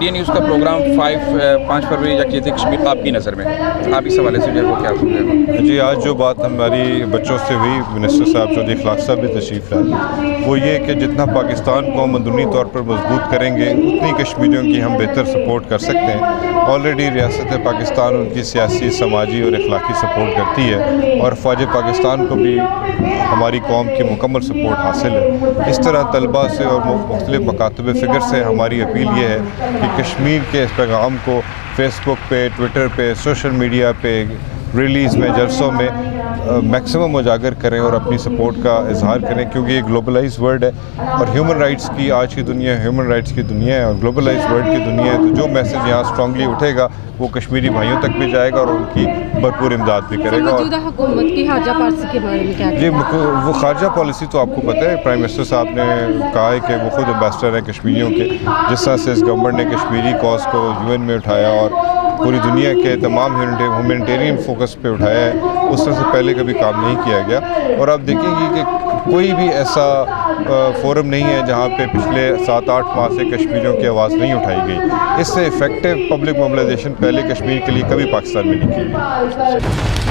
D news کا programme 5 فروری یکجہتی کشمیر آپ کی نظر میں آپ اس حوالے سے جو ہے وہ کیا سمجھیں گے؟ جی، آج جو بات ہماری بچوں سے ہوئی، منسٹر صاحب چودھری اخلاق صاحب بھی تشریف لائے، وہ یہ کہ جتنا پاکستان کو ہم اندرونی طور پر مضبوط کریں گے اتنی کشمیریوں کی ہم بہتر سپورٹ کر سکتے ہیں۔ آلریڈی ریاست پاکستان ان کی سیاسی، سماجی اور اخلاقی سپورٹ کرتی ہے، اور فوج پاکستان کو بھی ہماری قوم کی مکمل سپورٹ حاصل ہے۔ اس طرح طلباء سے اور مختلف مکاتب فکر سے ہماری اپیل یہ ہے کہ کشمیر کے اس پیغام کو فیس بک پہ، ٹویٹر پہ، سوشل میڈیا پہ، ریلیز میں، جلسوں میں میکسیمم اجاگر کریں اور اپنی سپورٹ کا اظہار کریں، کیونکہ یہ گلوبلائز ورلڈ ہے اور ہیومن رائٹس کی آج کی دنیا ہیومن رائٹس کی دنیا ہے اور گلوبلائز ورلڈ کی دنیا ہے۔ تو جو میسج یہاں اسٹرانگلی اٹھے گا وہ کشمیری بھائیوں تک بھی جائے گا اور ان کی بھرپور امداد بھی کرے گا۔ موجودہ حکومت کی خارجہ پالیسی کے بارے میں کیا؟ جی، وہ خارجہ پالیسی تو آپ کو پتہ ہے، پرائم منسٹر صاحب نے کہا ہے کہ وہ خود ایمبیسڈر ہیں کشمیریوں کے۔ جس طرح سے اس گورنمنٹ نے کشمیری کاز کو UN میں اٹھایا اور پوری دنیا کے تمام ہیومینٹیرین فوکس پہ اٹھایا ہے، اس طرح سے پہلے کبھی کام نہیں کیا گیا۔ اور آپ دیکھیں گے کہ کوئی بھی ایسا فورم نہیں ہے جہاں پہ پچھلے 7-8 ماہ سے کشمیریوں کی آواز نہیں اٹھائی گئی۔ اس سے افیکٹو پبلک موبلائزیشن پہلے کشمیر کے لیے کبھی پاکستان میں نہیں کی گئی۔